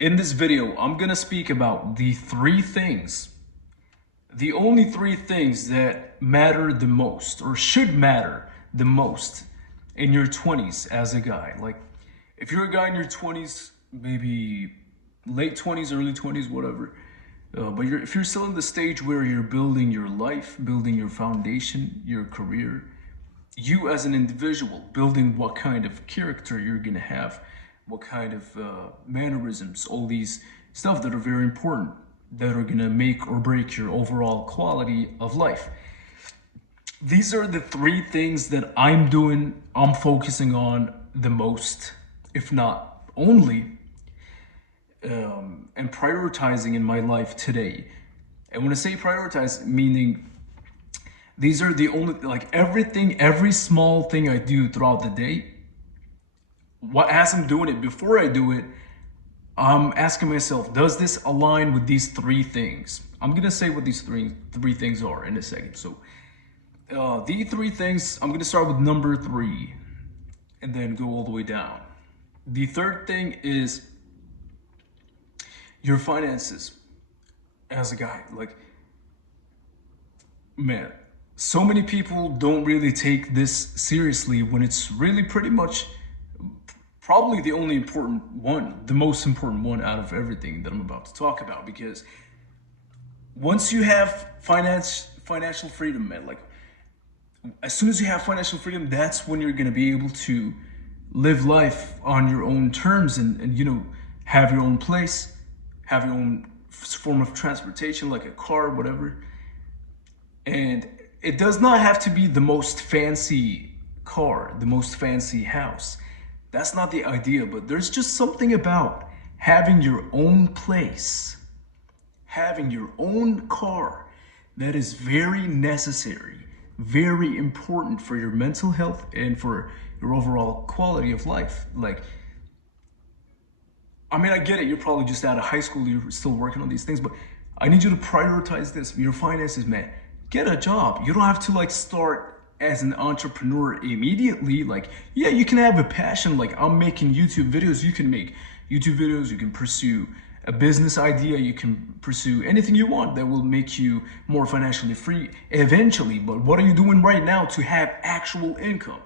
In this video, I'm gonna speak about the only three things that matter the most or should matter the most in your 20s as a guy. Like, if you're a guy in your 20s, maybe late 20s, early 20s, whatever, but if you're still in the stage where you're building your life, building your foundation, your career, you as an individual, building what kind of character you're gonna have, what kind of mannerisms, all these stuff that are very important, that are gonna make or break your overall quality of life. These are the three things that I'm focusing on the most, if not only, and prioritizing in my life today. And when I say prioritize, meaning these are the only, like everything, every small thing I do throughout the day, as I'm doing it, before I do it, I'm asking myself, does this align with these three things? I'm gonna say what these three things are in a second. So the three things, I'm gonna start with number three and then go all the way down. The third thing is your finances as a guy. Like, man, so many people don't really take this seriously when it's really pretty much probably the only important one, the most important one out of everything that I'm about to talk about. Because once you have financial freedom, man, like as soon as you have financial freedom, that's when you're gonna be able to live life on your own terms and have your own place, have your own form of transportation, like a car, whatever. And it does not have to be the most fancy car, the most fancy house. That's not the idea, but there's just something about having your own place, having your own car, that is very necessary, very important for your mental health and for your overall quality of life. Like, I mean, I get it. You're probably just out of high school. You're still working on these things, but I need you to prioritize this. Your finances, man. Get a job. You don't have to like start as an entrepreneur immediately. Like, yeah, you can have a passion. Like, I'm making YouTube videos. You can make YouTube videos. You can pursue a business idea. You can pursue anything you want that will make you more financially free eventually. But what are you doing right now to have actual income?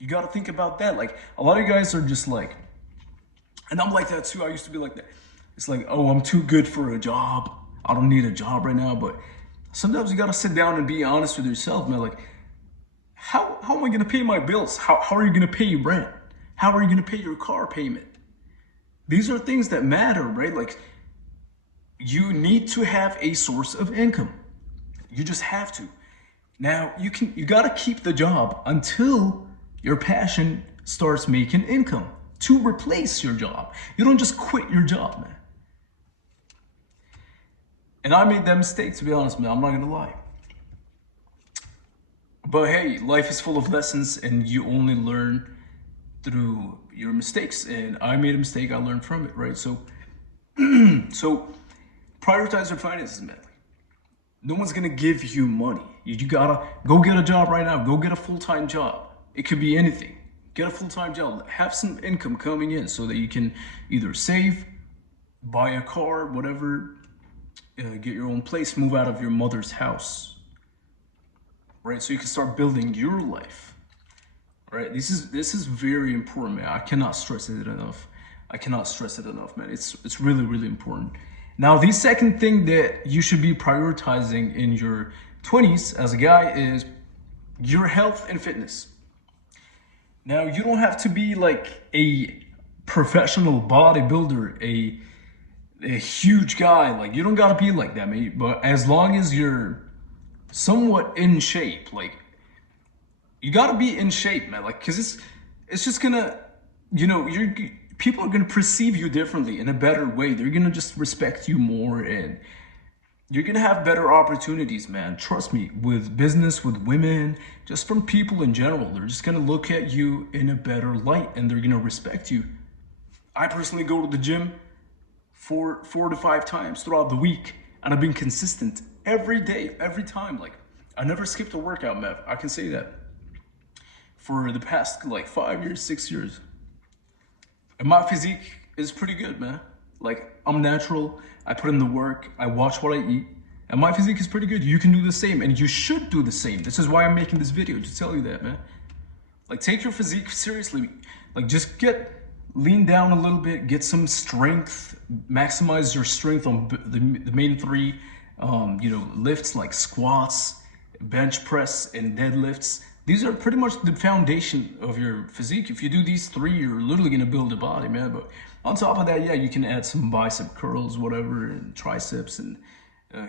You got to think about that. Like, a lot of guys are just like, and I'm like that too. I used to be like that. It's like, oh, I'm too good for a job. I don't need a job right now. But sometimes you gotta sit down and be honest with yourself, man. Like, how am I gonna pay my bills? How are you gonna pay your rent? How are you gonna pay your car payment? These are things that matter, right? Like, you need to have a source of income. You just have to. Now, you gotta keep the job until your passion starts making income to replace your job. You don't just quit your job, man. And I made that mistake, to be honest, man. I'm not gonna lie. But hey, life is full of lessons and you only learn through your mistakes. And I made a mistake, I learned from it, right? So prioritize your finances, man. No one's gonna give you money. You gotta go get a job right now. Go get a full-time job. It could be anything. Get a full-time job. Have some income coming in so that you can either save, buy a car, whatever, get your own place, move out of your mother's house, right? So you can start building your life, right? This is very important, man. I cannot stress it enough. I cannot stress it enough, man. It's really, really important. Now, the second thing that you should be prioritizing in your 20s as a guy is your health and fitness. Now, you don't have to be like a professional bodybuilder, a huge guy. Like, you don't gotta be like that, mate. But as long as you're somewhat in shape, like, you gotta be in shape, man. Like, cause it's just gonna, people are gonna perceive you differently in a better way. They're gonna just respect you more, and you're gonna have better opportunities, man. Trust me, with business, with women, just from people in general. They're just gonna look at you in a better light and they're gonna respect you. I personally go to the gym four to five times throughout the week, and I've been consistent every day, every time. Like, I never skipped a workout, man. I can say that for the past like 5 years, 6 years. And my physique is pretty good, man. Like, I'm natural, I put in the work, I watch what I eat, and my physique is pretty good. You can do the same, and you should do the same. This is why I'm making this video, to tell you that, man. Like, take your physique seriously. Like, just lean down a little bit, get some strength, maximize your strength on the main three, lifts like squats, bench press, and deadlifts. These are pretty much the foundation of your physique. If you do these three, you're literally gonna build a body, man. But on top of that, yeah, you can add some bicep curls, whatever, and triceps, and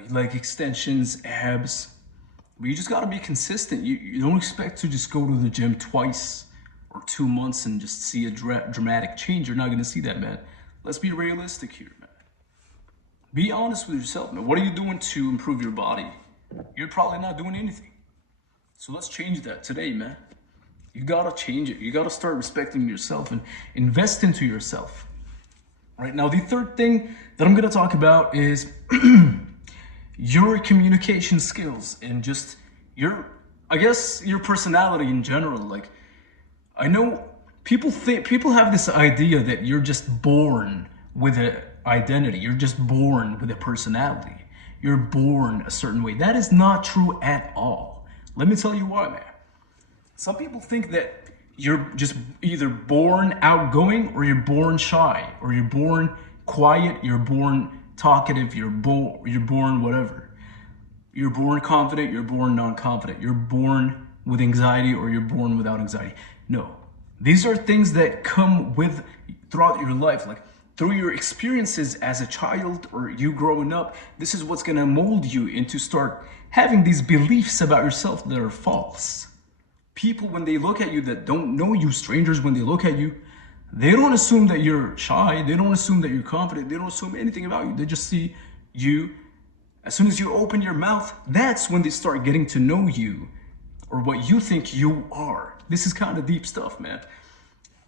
leg extensions, abs. But you just gotta be consistent. You don't expect to just go to the gym twice or 2 months and just see a dramatic change. You're not gonna see that, man. Let's be realistic here, man. Be honest with yourself, man. What are you doing to improve your body? You're probably not doing anything. So let's change that today, man. You gotta change it. You gotta start respecting yourself and invest into yourself. Right now, the third thing that I'm gonna talk about is your communication skills and just your personality in general. Like, I know people have this idea that you're just born with an identity. You're just born with a personality. You're born a certain way. That is not true at all. Let me tell you why, man. Some people think that you're just either born outgoing or you're born shy, or you're born quiet, you're born talkative, you're born whatever. You're born confident, you're born non-confident. You're born with anxiety or you're born without anxiety. No. These are things that come with throughout your life, like through your experiences as a child or you growing up. This is what's gonna mold you into start having these beliefs about yourself that are false. People, when they look at you that don't know you, strangers, when they look at you, they don't assume that you're shy. They don't assume that you're confident. They don't assume anything about you. They just see you. As soon as you open your mouth, that's when they start getting to know you or what you think you are. This is kind of deep stuff, man.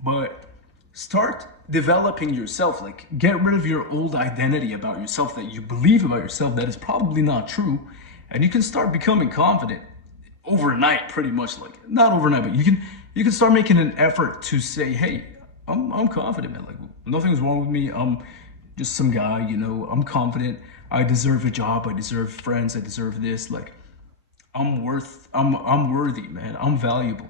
But start developing yourself. Like, get rid of your old identity about yourself that you believe about yourself that is probably not true. And you can start becoming confident overnight, pretty much. Like, not overnight, but you can start making an effort to say, hey, I'm confident, man. Like, nothing's wrong with me. I'm just some guy, I'm confident. I deserve a job. I deserve friends. I deserve this. Like, I'm worthy, man. I'm valuable.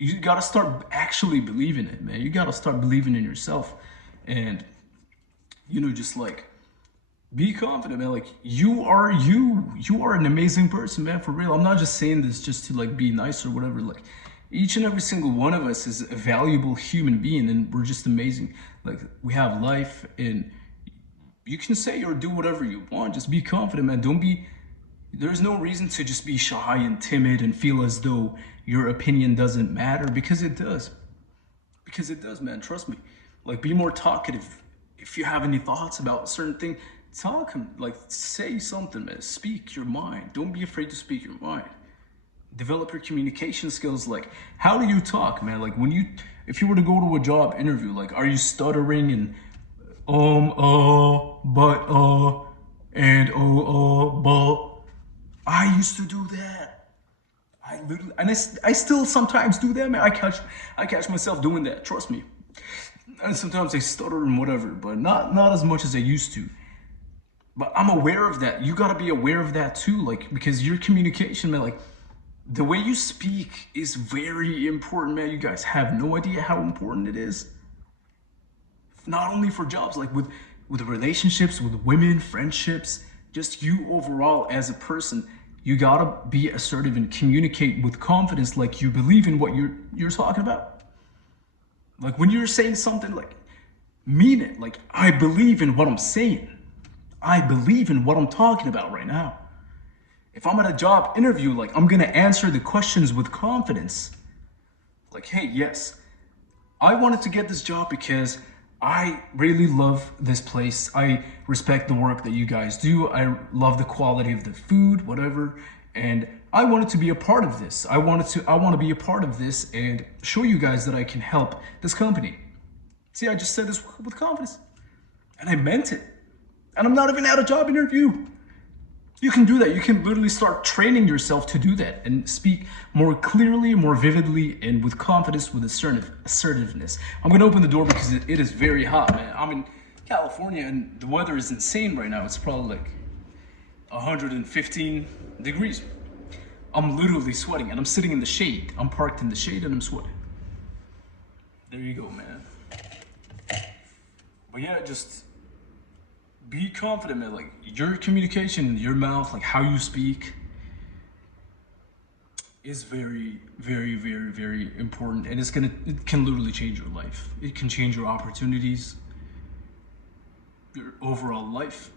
You gotta start actually believing it, man. You gotta start believing in yourself, and just like, be confident, man. Like, you are an amazing person, man, for real. I'm not just saying this just to like be nice or whatever. Like, each and every single one of us is a valuable human being, and we're just amazing. Like, we have life, and you can say or do whatever you want. Just be confident, man. There's no reason to just be shy and timid and feel as though your opinion doesn't matter, because it does. Because it does, man. Trust me. Like, be more talkative. If you have any thoughts about a certain thing, talk, like, say something, man. Speak your mind. Don't be afraid to speak your mind. Develop your communication skills. Like, how do you talk, man? Like, if you were to go to a job interview, like, are you stuttering and but I used to do that. I still sometimes do that, man. I catch myself doing that. Trust me. And sometimes I stutter and whatever, but not as much as I used to. But I'm aware of that. You gotta be aware of that too, like, because your communication, man, like, the way you speak is very important, man. You guys have no idea how important it is. Not only for jobs, like with relationships, with women, friendships, just you overall as a person. You gotta be assertive and communicate with confidence, like you believe in what you're talking about. Like, when you're saying something, like, mean it. Like, I believe in what I'm saying. I believe in what I'm talking about right now. If I'm at a job interview, like, I'm gonna answer the questions with confidence. Like, hey, yes, I wanted to get this job because I really love this place. I respect the work that you guys do. I love the quality of the food, whatever. And I wanted to be a part of this. I want to be a part of this and show you guys that I can help this company. See, I just said this with confidence. And I meant it. And I'm not even at a job interview. You can do that. You can literally start training yourself to do that and speak more clearly, more vividly, and with confidence, with assertiveness. I'm going to open the door because it is very hot, man. I'm in California, and the weather is insane right now. It's probably like 115 degrees. I'm literally sweating, and I'm sitting in the shade. I'm parked in the shade, and I'm sweating. There you go, man. But yeah, just be confident, man. Like your communication, your mouth, like how you speak, is very, very, very, very important, and it can literally change your life. It can change your opportunities, your overall life,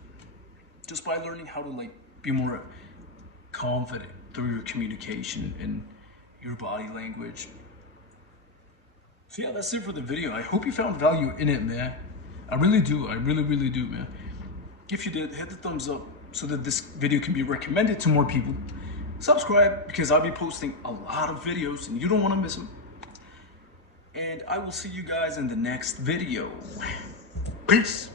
just by learning how to like be more confident through your communication and your body language. So yeah, that's it for the video. I hope you found value in it, man. I really do. I really, really do, man. If you did, hit the thumbs up so that this video can be recommended to more people. Subscribe, because I'll be posting a lot of videos and you don't want to miss them. And I will see you guys in the next video. Peace.